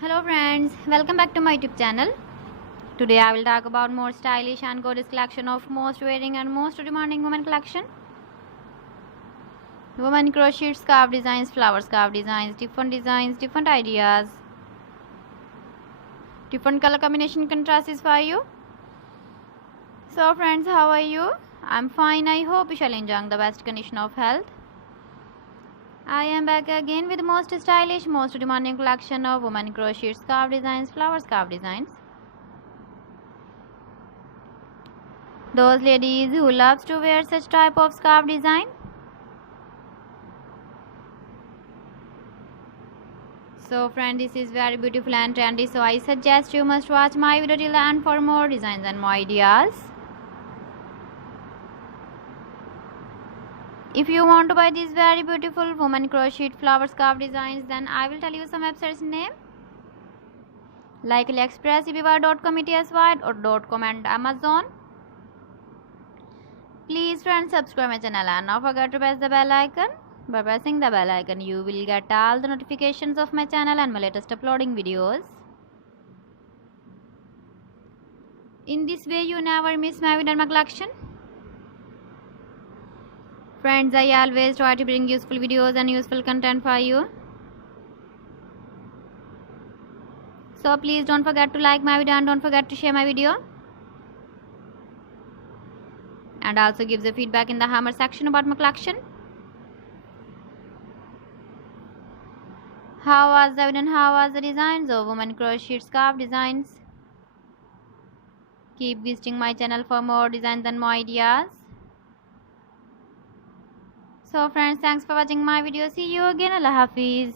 Hello friends, welcome back to my YouTube channel. Today I will talk about more stylish and gorgeous collection of most wearing and most demanding women collection. Women crochet scarf designs, flower scarf designs, different ideas, different color combination contrasts for you. So friends, how are you? I'm fine. I hope you shall enjoy the best condition of health. I am back again with the most stylish, most demanding collection of women crochet scarf designs, flower scarf designs. Those ladies who loves to wear such type of scarf design. So friend, this is very beautiful and trendy, so I suggest you must watch my video till the end for more designs and more ideas. If you want to buy these very beautiful woman crochet flower scarf designs, then I will tell you some websites name like AliExpress, eBay.com, ETSY or .com and Amazon. Please friends, subscribe my channel and not forget to press the bell icon. By pressing the bell icon, you will get all the notifications of my channel and my latest uploading videos. In this way, you never miss my video and my collection. Friends, I always try to bring useful videos and useful content for you. So please don't forget to like my video and don't forget to share my video. And also give the feedback in the hammer section about my collection. How was the video and how was the designs of women crochet scarf designs? Keep visiting my channel for more designs and more ideas. So friends, thanks for watching my video. See you again. Allah Hafiz.